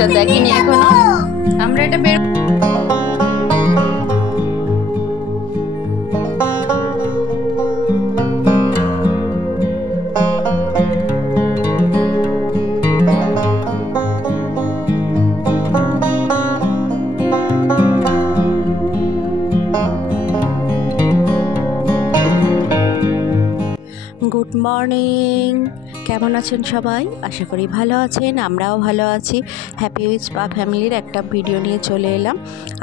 মাছটা দেখিনি এখনো। আমরা এটা বের গুড মর্নিং, কেমন আছেন সবাই? আশা করি ভালো আছেন, আমরাও ভালো আছি। হ্যাপি উইথ স্পা ফ্যামিলির একটা ভিডিও নিয়ে চলে এলাম।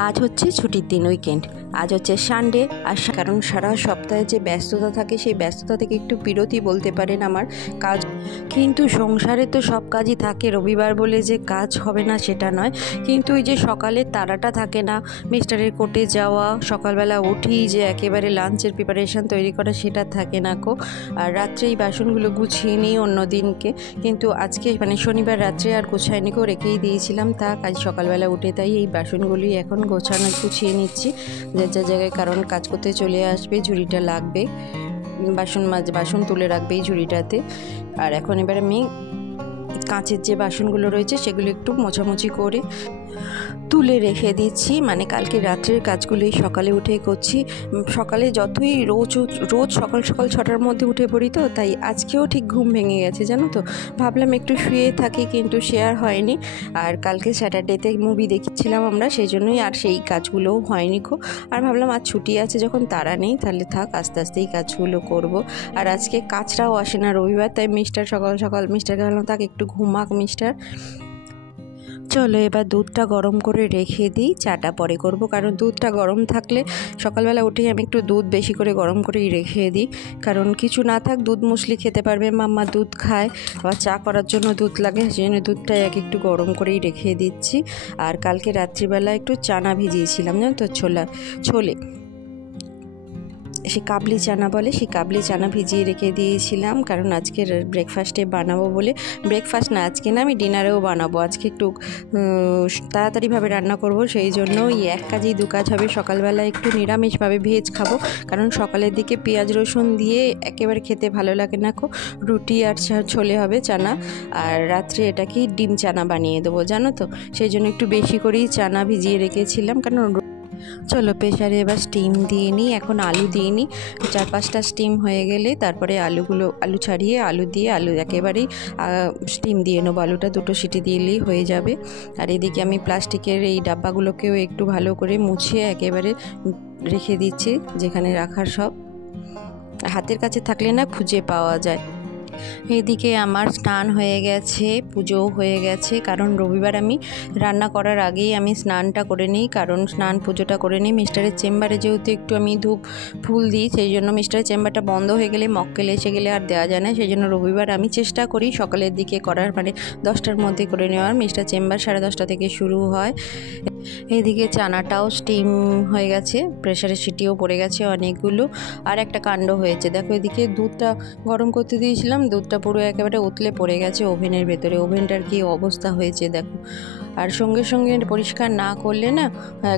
আজ হচ্ছে ছুটির দিন, উইকেন্ড। আজ হচ্ছে সানডে। আর কারণ সারা সপ্তাহে যে ব্যস্ততা থাকে, সেই ব্যস্ততা থেকে একটু বিরতি বলতে পারেন আমার কাজ। কিন্তু সংসারে তো সব কাজই থাকে, রবিবার বলে যে কাজ হবে না সেটা নয়। কিন্তু ওই যে সকালের তাড়াটা থাকে না, মিস্টারের কোর্টে যাওয়া, সকালবেলা উঠি যে একেবারে লাঞ্চের প্রিপারেশান তৈরি করা, সেটা থাকে না কো। আর রাত্রে এই বাসনগুলো গুছিয়ে নিই অন্য দিনকে, কিন্তু আজকে মানে শনিবার রাত্রে আর গোছায়নি কো, রেখেই দিয়েছিলাম। তা আজ সকালবেলা উঠে তাই এই বাসনগুলি এখন গুছিয়ে নিচ্ছি যে জায়গায়, কারণ কাজ করতে চলে আসবে, ঝুড়িটা লাগবে, বাসন তুলে রাখবে এই ঝুড়িটাতে। আর এখন এবার আমি কাঁচের যে বাসনগুলো রয়েছে সেগুলো একটু মোছামুছি করে তুলে রেখে দিচ্ছি। মানে কালকে রাত্রের কাজগুলোই সকালে উঠে করছি। সকালে যতই রোজ সকাল 6টার মধ্যে উঠে পড়ি, তো তাই আজকেও ঠিক ঘুম ভেঙে গেছে জানো তো। ভাবলাম একটু শুয়ে থাকি, কিন্তু সে আর হয়নি। আর কালকে স্যাটারডেতে মুভি দেখছিলাম আমরা, সেই জন্যই আর সেই কাজগুলোও হয়নি খুব। আর ভাবলাম আজ ছুটি আছে যখন, তারা নেই, তাহলে থাক, আস্তে আস্তে এই কাজগুলো করব। আর আজকে কাজটাও আসে না রবিবার, তাই মিস্টারকে ভাবলাম থাক, একটু ঘুমাক মিস্টার। চলো এবার দুধটা গরম করে রেখে দিই, চাটা পরে করব। কারণ দুধটা গরম থাকলে সকালবেলা উঠেই আমি একটু দুধ বেশি করে গরম করেই রেখে দিই, কারণ কিছু না থাক দুধ মুসলি খেতে পারবে। মাম্মা দুধ খায়, আবার চা করার জন্য দুধ লাগে, সেই জন্য দুধটা একটু গরম করেই রেখে দিচ্ছি। আর কালকে রাত্রিবেলা একটু চানা ভিজিয়েছিলাম জানো তো, ছোলে সে কাবলি চানা বলে, সেই কাবলি চানা ভিজিয়ে রেখে দিয়েছিলাম, কারণ আজকে ব্রেকফাস্টে বানাবো বলে। ব্রেকফাস্ট না, আজকে না, আমি ডিনারেও বানাবো। আজকে একটু তাড়াতাড়িভাবে রান্না করব, সেই জন্য এই এক কাজেই দু কাজ হবে। সকালবেলা একটু নিরামিষভাবে ভেজ খাবো, কারণ সকালের দিকে পেঁয়াজ রসুন দিয়ে একেবারে খেতে ভালো লাগে না। রুটি আর ছোলে হবে চানা, আর রাত্রে এটা কি ডিম চানা বানিয়ে দেবো জানো তো। সেই জন্য একটু বেশি করেই চানা ভিজিয়ে রেখেছিলাম। কারণ চলো প্রেশারে এবার স্টিম দিয়ে নিই। এখন আলু দিয়ে নিই, 4-5টা স্টিম হয়ে গেলে তারপরে আলু ছাড়িয়ে আলু একেবারেই স্টিম দিয়ে নেবো। আলুটা 2টো সিটি দিলেই হয়ে যাবে। আর এদিকে আমি প্লাস্টিকের এই ডাব্বাগুলোকেও একটু ভালো করে মুছিয়ে একেবারে রেখে দিচ্ছি, যেখানে রাখার সব হাতের কাছে থাকলে না খুঁজে পাওয়া যায়। এদিকে আমার স্নান হয়ে গেছে, পুজোও হয়ে গেছে, কারণ রবিবার আমি রান্না করার আগেই আমি স্নানটা করে নিই, কারণ স্নান পুজোটা করে নিই। মিস্টারের চেম্বারে যেহেতু একটু আমি ধূপ ফুল দিই, সেই জন্য মিস্টারের চেম্বারটা বন্ধ হয়ে গেলে, মক্কেল এসে গেলে আর দেওয়া যায় না, সেই জন্য রবিবার আমি চেষ্টা করি সকালের দিকে করার, মানে 10টার মধ্যে করে নেওয়ার। মিস্টার চেম্বার 10:30 থেকে শুরু হয়। এদিকে চানাটাও স্টিম হয়ে গেছে, প্রেশারের সিটিও পড়ে গেছে অনেকগুলো। আর একটা কাণ্ড হয়েছে দেখো, এদিকে দুধটা গরম করতে দিয়েছিলাম, দুধটা পুরো একেবারে উতলে পড়ে গেছে ওভেনের ভেতরে। ওভেনটার কি অবস্থা হয়েছে দেখো। আর সঙ্গে সঙ্গে পরিষ্কার না করলে না,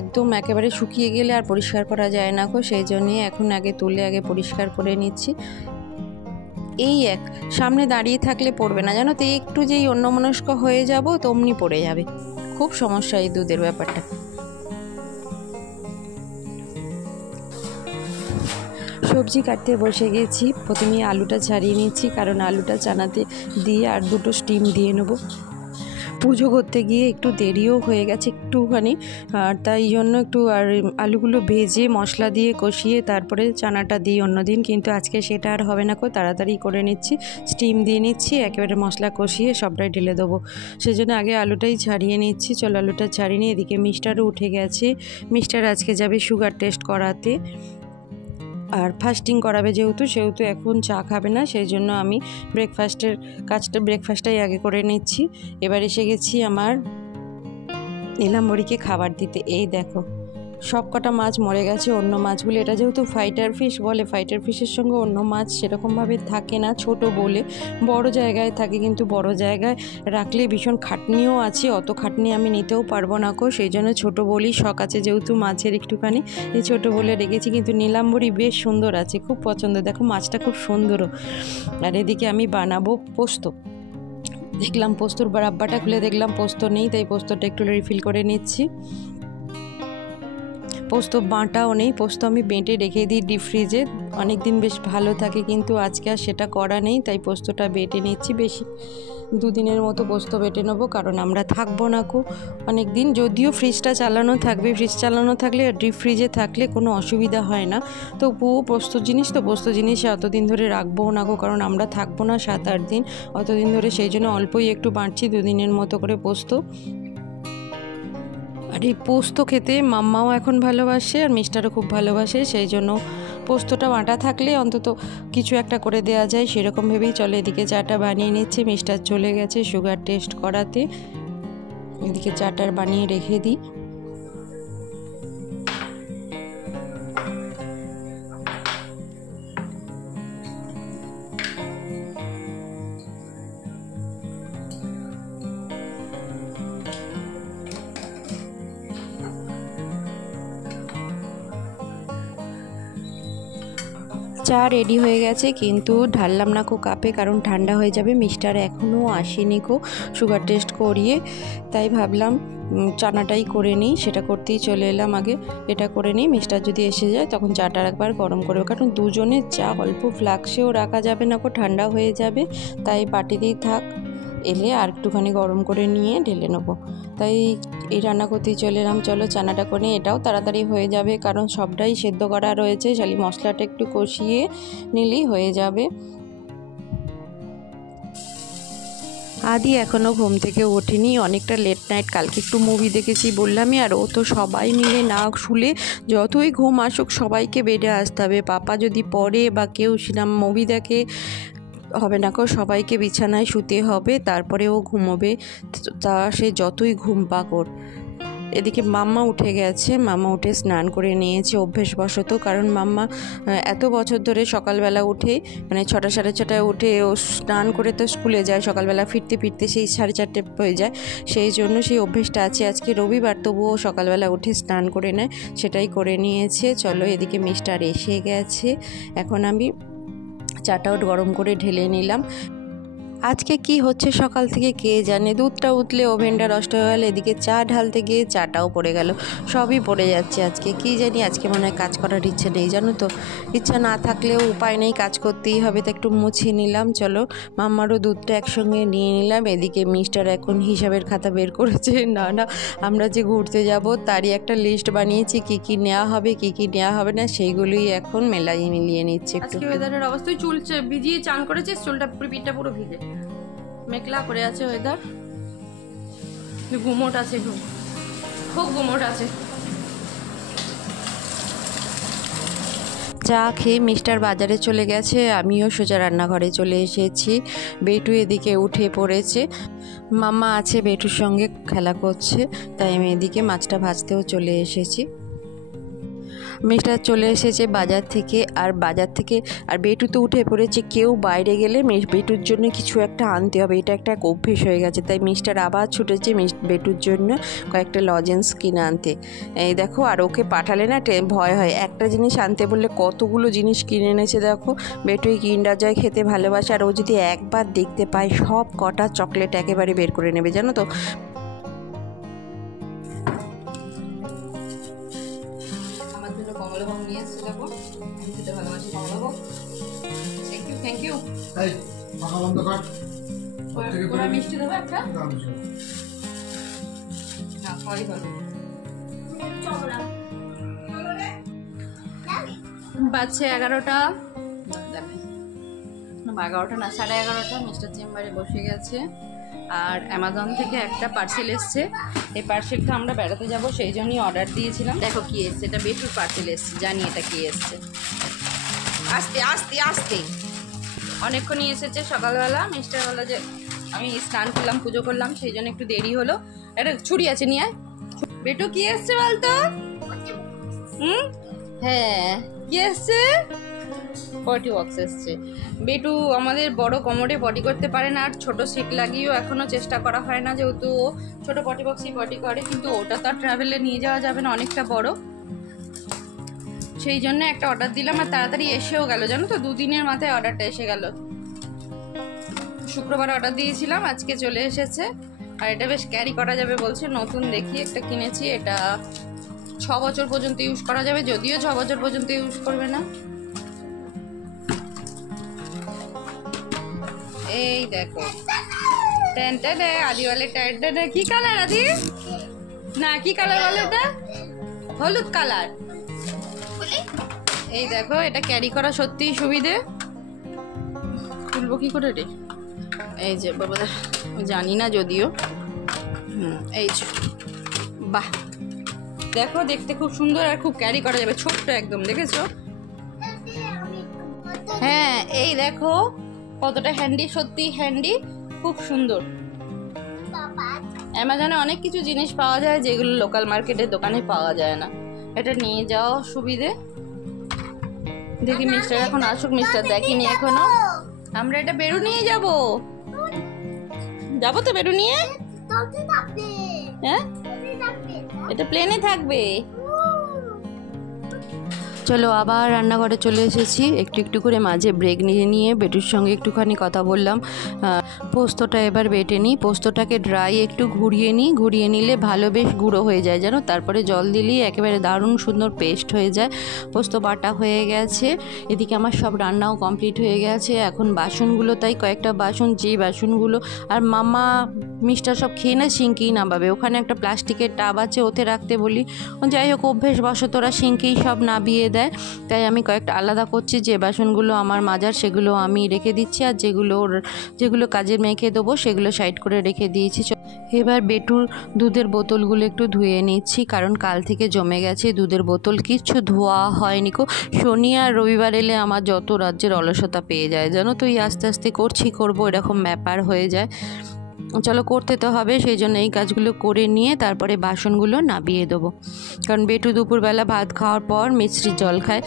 একদম একেবারে শুকিয়ে গেলে আর পরিষ্কার করা যায় না, সেই জন্যই এখন আগে তুলে আগে পরিষ্কার করে নিচ্ছি। এই সামনে দাঁড়িয়ে থাকলে পড়বে না জানো তো, একটু যেই অন্যমনস্ক হয়ে যাব তো অমনি পড়ে যাবে। খুব সমস্যা এই দুধের ব্যাপারটা। সবজি কাটতে বসে গেছি, প্রথমে আলুটা ছাড়িয়ে নিচ্ছি, কারণ আলুটা চানাতে দিয়ে আর 2টো স্টিম দিয়ে নেবো। পুজো করতে গিয়ে একটু দেরিও হয়ে গেছে একটুখানি, আর তাই জন্য একটু আর আলুগুলো ভেজে মশলা দিয়ে কষিয়ে তারপরে চানাটা দিই অন্যদিন, কিন্তু আজকে সেটা আর হবে না, তাড়াতাড়ি করে নিচ্ছি, স্টিম দিয়ে নিচ্ছি, একেবারে মশলা কষিয়ে সবটাই ঢেলে দেবো। সেই জন্য আগে আলুটাই ছাড়িয়ে নিচ্ছি। চলো আলুটা ছাড়িয়ে নিয়ে, এদিকে মিস্টারও উঠে গেছে। মিস্টার আজকে যাবে সুগার টেস্ট করাতে, আর ফাস্টিং করাবে সেহেতু এখন চা খাবে না, সেই জন্য আমি ব্রেকফাস্টটাই আগে করে নিচ্ছি। এবার এসে গেছি আমার নীলাম্বরীকে খাবার দিতে। এই দেখো সব কটা মাছ মরে গেছে, অন্য মাছগুলো, এটা যেহেতু ফাইটার ফিশ বলে, ফাইটার ফিশের সঙ্গে অন্য মাছ সেরকমভাবে থাকে না, ছোট বলে। বড় জায়গায় থাকে, কিন্তু বড় জায়গায় রাখলে ভীষণ খাটনিও আছে, অত খাটনি আমি নিতেও পারবো না সেই জন্য ছোট বলেই শখ আছে, যেহেতু মাছের একটুখানি, এই ছোট বলে রেখেছি। কিন্তু নীলাম্বরী বেশ সুন্দর আছে, খুব পছন্দ, দেখো মাছটা খুব সুন্দরও। আর এদিকে আমি বানাবো পোস্ত। দেখলাম পোস্তর ডাব্বাটা খুলে দেখলাম পোস্ত নেই, তাই পোস্তটা একটু রিফিল করে নিচ্ছি। পোস্ত বাটাও নেই, পোস্ত আমি বেটে রেখে দিই ডিপ ফ্রিজে, অনেক দিন বেশ ভালো থাকে, কিন্তু আজকে আর সেটা করা নেই, তাই পোস্তটা বেটে নিচ্ছি। বেশি 2 দিনের মতো পোস্ত বেটে নেবো, কারণ আমরা থাকবো না অনেক দিন। যদিও ফ্রিজটা চালানো থাকবে, ফ্রিজ চালানো থাকলে আর ডিপ ফ্রিজে থাকলে কোনো অসুবিধা হয় না, তবুও পোস্ত জিনিস তো পোস্ত জিনিস অতদিন ধরে রাখবো না কারণ আমরা থাকবো না 7-8 দিন অতদিন ধরে, সেই জন্য অল্পই একটু বাঁটছি 2 দিনের মতো করে পোস্ত। আর এই পোস্ত খেতে মাম্মাও এখন ভালোবাসে আর মিস্টারও খুব ভালোবাসে, সেই জন্য পোস্তটা বাটা থাকলে অন্তত কিছু একটা করে দেওয়া যায়, সেরকম ভেবেই চলে। এদিকে চাটা বানিয়ে নিচ্ছে, মিস্টার চলে গেছে সুগার টেস্ট করাতে, এদিকে চাটা বানিয়ে রেখে দিই। চা রেডি হয়ে গেছে, কিন্তু ঢাললাম না কাপে, কারণ ঠান্ডা হয়ে যাবে। মিস্টার এখনও আসেনি সুগার টেস্ট করিয়ে, তাই ভাবলাম চানাটাই করে নিই, সেটা করতেই চলে এলাম। আগে এটা করে নিই, মিস্টার যদি এসে যায় তখন চাটা একবার গরম করবে, কারণ দুজনের চা অল্প ফ্লাক্সেও রাখা যাবে না ঠান্ডা হয়ে যাবে, তাই বাটিতেই থাক, এলে আর একটুখানি গরম করে নিয়ে ঢেলে নেবো। তাই এই রান্না করতেই চলে এলাম। চলো চানাটা করে, এটাও তাড়াতাড়ি হয়ে যাবে কারণ সবটাই সেদ্ধ করা রয়েছে, খালি মশলাটা একটু কষিয়ে নিলেই হয়ে যাবে। আদি এখনও ঘুম থেকে ওঠেনি, অনেকটা লেট নাইট, কালকে একটু মুভি দেখেছি বললামই, আর ও তো সবাই মিলে না শুলে যতই ঘুম আসুক সবাইকে বেডে আসতে হবে। পাপা যদি পড়ে বা কেউ সিনেমা মুভি দেখে হবে না সবাইকে বিছানায় শুতে হবে, তারপরে ও ঘুমোবে, তা সে যতই ঘুম পাক ওর। এদিকে মাম্মা উঠে গেছে, মাম্মা উঠে স্নান করে নিয়েছে অভ্যেসবশত, কারণ মাম্মা এত বছর ধরে সকালবেলা উঠে মানে 6টা 6:30টায় উঠে ও স্নান করে তো স্কুলে যায়, সকালবেলা ফিরতে ফিরতে সেই 4:30 হয়ে যায়, সেই জন্য সেই অভ্যেসটা আছে। আজকে রবিবার তবুও সকালবেলা উঠে স্নান করে নেয়, সেটাই করে নিয়েছে। চলো এদিকে মিস্টার এসে গেছে, এখন আমি চাটাও গরম করে ঢেলে নিলাম। আজকে কি হচ্ছে সকাল থেকে কে জানে, দুধটা উতলে ওভেনটা নষ্ট হয়ে গেল, এদিকে চা ঢালতে গিয়ে চাটাও পড়ে গেল, সবই পড়ে যাচ্ছে আজকে। কি জানি আজকে মনে হয় কাজ করার ইচ্ছে নেই, জানো তো, ইচ্ছা না থাকলেও উপায় নেই, কাজ করতেই হবে, তো একটু মুছিয়ে নিলাম। চলো মাম্মারও দুধটা একসঙ্গে নিয়ে নিলাম। এদিকে মিস্টার এখন হিসাবের খাতা বের করেছে, না আমরা যে ঘুরতে যাব তারই একটা লিস্ট বানিয়েছি, কি কি নেওয়া হবে কি কি নেওয়া হবে না, সেইগুলোই এখন মিলিয়ে নিচ্ছে। একটু ওয়েদারের অবস্থায় চুল ভিজিয়ে চান করেছিস, চুলটা পিঠটা পুরো ভিজে মেঘলা করে আছে ওয়েদার, গুমোট আছে, খুব গুমোট আছে। চা খেয়ে মিস্টার বাজারে চলে গেছে, আমিও সোজা রান্নাঘরে চলে এসেছি। বেটু এদিকে উঠে পড়েছে, মাম্মা আছে বেটুর সঙ্গে খেলা করছে, তাই আমি এদিকে মাছটা ভাজতেও চলে এসেছি। মিস্টার চলে এসেছে বাজার থেকে, আর বেটু তো উঠে পড়েছে। কেউ বাইরে গেলে বেটুর জন্য কিছু একটা আনতে হবে, এটা একটা অভ্যেস হয়ে গেছে, তাই মিস্টার আবার ছুটেছে বেটুর জন্য কয়েকটা লজেন্স কিনে আনতে। এই দেখো, আর ওকে পাঠালে না ভয় হয়, একটা জিনিস আনতে বললে কতগুলো জিনিস কিনে এনেছে। দেখো বেটু এই কিন্ডার জয় খেতে ভালোবাসে, আর ও যদি একবার দেখতে পায় সব কটা চকলেট একেবারে বের করে নেবে, জানো তো। কমলাভোগ নিয়ে এসেছে, দেখো আমি খেতে ভালোবাসি কমলাভোগ। Thank you. ওরা মিষ্টি দেবো একটা, না খাওয়াই ভালো। বাজছে 11টা, 11টা না 11:30, মিস্টার চেম্বারে বসে গেছে, আর অ্যামাজন থেকে একটা পার্সেল এসছে। এই পার্সেলটা আমরা বেড়াতে যাব সেই জন্যই অর্ডার দিয়েছিলাম। দেখো কি এসছে, এটা বেটুর পার্সেল এসছে, জানি এটা কি এসছে। আস্তে আস্তে আস্তে অনেকক্ষণই এসেছে সকালবেলা। মিস্টার বললো যে আমি স্নান করলাম, পুজো করলাম, সেই জন্য একটু দেরি হলো। একটা ছুরি আছে নিয়ে আয়। বেটু কি এসছে বলতো? হ্যাঁ কি এসছে? পটি বক্স এসছে। বেটু আমাদের বড় কোমরে পটি করতে পারে না, আর ছোট সিট লাগিয়েও এখনও চেষ্টা করা হয় না, যেহেতু ও ছোটো পটি বক্সই পটি করে, কিন্তু ওটা তো আর ট্রাভেলে নিয়ে যাওয়া যাবে না, অনেকটা বড়, সেই জন্য একটা অর্ডার দিলাম, আর তাড়াতাড়ি এসেও গেল, জানো তো 2 দিনের মাথায় অর্ডারটা এসে গেল। শুক্রবার অর্ডার দিয়েছিলাম, আজকে চলে এসেছে। আর এটা বেশ ক্যারি করা যাবে বলছে, নতুন দেখি একটা কিনেছি। এটা 6 বছর পর্যন্ত ইউজ করা যাবে, যদিও 6 বছর পর্যন্ত ইউজ করবে না। এই দেখো আদিওয়ালে টায়ারটা কি কালার? আদি না, কি কালার বলো এটা? হলুদ কালার। এই দেখো, এটা ক্যারি করা সত্যিই সুবিধে। খুলবো কি করে রে? এই যে বাবা, জানি না যদিও। এই যে বাহ, দেখো দেখতে খুব সুন্দর আর খুব ক্যারি করা যাবে, ছোট্ট একদম, দেখেছো? হ্যাঁ, এই দেখো কতটা হ্যান্ডি, সত্যি হ্যান্ডি, খুব সুন্দর। অ্যামাজনে অনেক কিছু জিনিস পাওয়া যায় যেগুলো লোকাল মার্কেটের দোকানে পাওয়া যায় না। এটা নিয়ে যাওয়া সুবিধে। দেখি মিস্টার এখন আসুক, মিস্টার দেখিনি এখনো। আমরা এটা বেরু নিয়ে যাবো তো বেরু নিয়ে। হ্যাঁ, এটা প্লেনে থাকবে। চলো আবার রান্নাঘরে চলে এসেছি। একটু একটু করে মাঝে ব্রেক নিয়ে নিয়ে বেটুর সঙ্গে একটুখানি কথা বললাম। পোস্তটা এবার বেটে নিই। পোস্তটাকে ড্রাই একটু ঘুরিয়ে নিই, ঘুরিয়ে নিলে ভালো বেশ গুঁড়ো হয়ে যায় জানো। তারপরে জল দিলেই একেবারে দারুণ সুন্দর পেস্ট হয়ে যায়। পোস্ত বাটা হয়ে গেছে। এদিকে আমার সব রান্নাও কমপ্লিট হয়ে গেছে। এখন বাসনগুলো, তাই কয়েকটা বাসন, যে বাসনগুলো আর মামা মিস্টার সব খেয়ে না সিঙ্কেই নামাবে। ওখানে একটা প্লাস্টিকের টাব আছে, ওতে রাখতে বলি। যাই হোক, অভ্যেসবশত ওরা সিঙ্কেই সব নামিয়ে দেয়। তাই আমি কয়েকটা আলাদা করছি। যে বাসনগুলো আমার মাজার সেগুলো আমি রেখে দিচ্ছি, আর যেগুলো কাজের মেখে দেবো সেগুলো সাইড করে রেখে দিয়েছি। এবার বেটুর দুধের বোতলগুলো একটু ধুয়ে নিচ্ছি, কারণ কাল থেকে জমে গেছে দুধের বোতল, কিচ্ছু ধোয়া হয়নি। শনি আর রবিবার এলে আমার যত রাজ্যের অলসতা পেয়ে যায় জানো তো। এই আস্তে আস্তে করবো এরকম ব্যাপার হয়ে যায়। চলো, করতে তো হবে, সেই জন্য এই কাজগুলো করে নিয়ে তারপরে বাসনগুলো নামিয়ে দেবো। কারণ বেটু দুপুরবেলা ভাত খাওয়ার পর মিষ্টির জল খায়,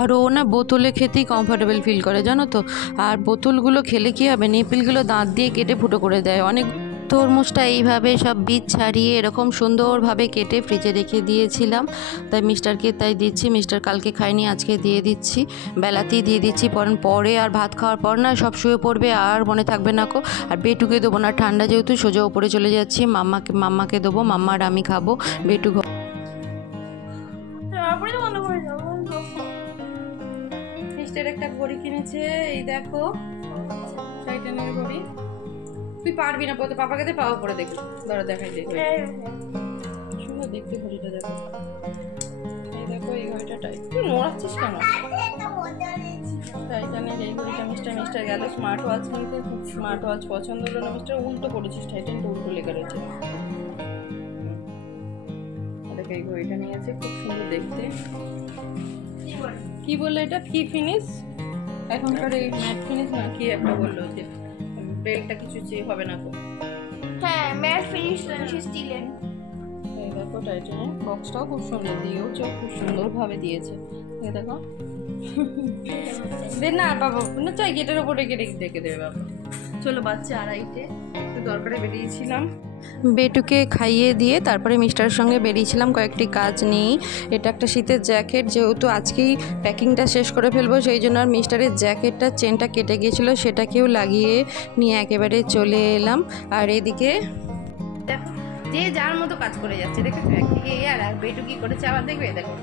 আর ও না বোতলে খেতেই কমফর্টেবল ফিল করে জানো তো। আর বোতলগুলো খেলে কী হবে, নেপিলগুলো দাঁত দিয়ে কেটে ফুটো করে দেয়। অনেক তরমুজটা এইভাবে সব বীজ ছাড়িয়ে এরকম সুন্দরভাবে কেটে ফ্রিজে রেখে দিয়েছিলাম, তাই মিস্টারকে তাই দিচ্ছি। মিস্টার কালকে খাইনি, আজকে দিয়ে দিচ্ছি, বেলাতেই দিয়ে দিচ্ছি। পরে আর ভাত খাওয়ার পর না সব শুয়ে পড়বে, আর মনে থাকবে না কো। আর বেটুকে দেবো না, ঠান্ডা যেহেতু, সোজা ওপরে চলে যাচ্ছি। মাম্মাকে দেবো, মাম্মা আর আমি খাবো। বেটু মিস্টার একটা ঘড়ি কিনেছে, এই দেখো টাইটানের ঘড়ি। তুই পারবি না পড়তে, পাপাকে দিয়ে পাওয়া পরে দেখি। ধরো দেখাই দেখো, সুন্দর দেখতে ঘড়িটা, দেখো। এই দেখো, এই ঘড়িটা তুই নড়াচ্ছিস কেন? টাইটানের এই ঘড়িটা মিস্টার গেল স্মার্ট ওয়াচ নিতে। স্মার্ট ওয়াচ পছন্দ হলো না মিস্টার, উল্টো করেছিস, টাইটানটা উল্টো লেগে রয়েছে। দেখো, এই ঘড়িটা নিয়েছে, খুব সুন্দর দেখতে। কি বললো এটা? কি ফিনিশ? এখনকার এই ম্যাট ফিনিশ না কি একটা বললো, যে বেলটা কিছু চেয়ে হবে না তো। হ্যাঁ, ম্যাট ফিনিশ স্টিলের। এই দেখো, টাইটানের বক্সটাও খুব সুন্দর দিয়েছে, খুব সুন্দরভাবে দিয়েছে। এই দেখো, দে না বাবা, না চাই গেটের ওপর রেখে রেখে দেবে বাবা। চলো, বাচ্চা আড়াইটে, একটু দরকারে বেরিয়েছিলাম। বেটুকে খাইয়ে দিয়ে তারপরে মিস্টারের সঙ্গে বেরিয়েছিলাম কয়েকটি কাজ নিয়ে। এটা একটা শীতের জ্যাকেট, যেহেতু আজকেই প্যাকিংটা শেষ করে ফেলবো সেই জন্য। আর মিস্টারের জ্যাকেটটা চেনটা কেটে গিয়েছিলো, সেটাকেও লাগিয়ে নিয়ে একেবারে চলে এলাম। আর এদিকে দেখো, যে যার মতো কাজ করে যাচ্ছে, দেখেছো? একদিকে আর বেটু কি করেছে আবার দেখবে, দেখো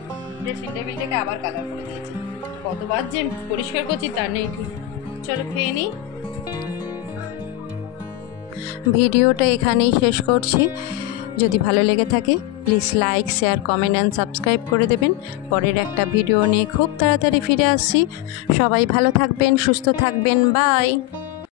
ড্রেসিং টেবিলটাকে আবার কালার করে দিয়েছে। কতবার যে পরিষ্কার করছি তার নেই ঠিক। চলো খেয়ে নিই। ভিডিওটা এখানেই শেষ করছি। যদি ভালো লেগে থাকে please like, share, comment and subscribe করে দেবেন। পরের একটা ভিডিও নিয়ে খুব তাড়াতাড়ি ফিরে আসছি। সবাই ভালো থাকবেন, সুস্থ থাকবেন, বাই।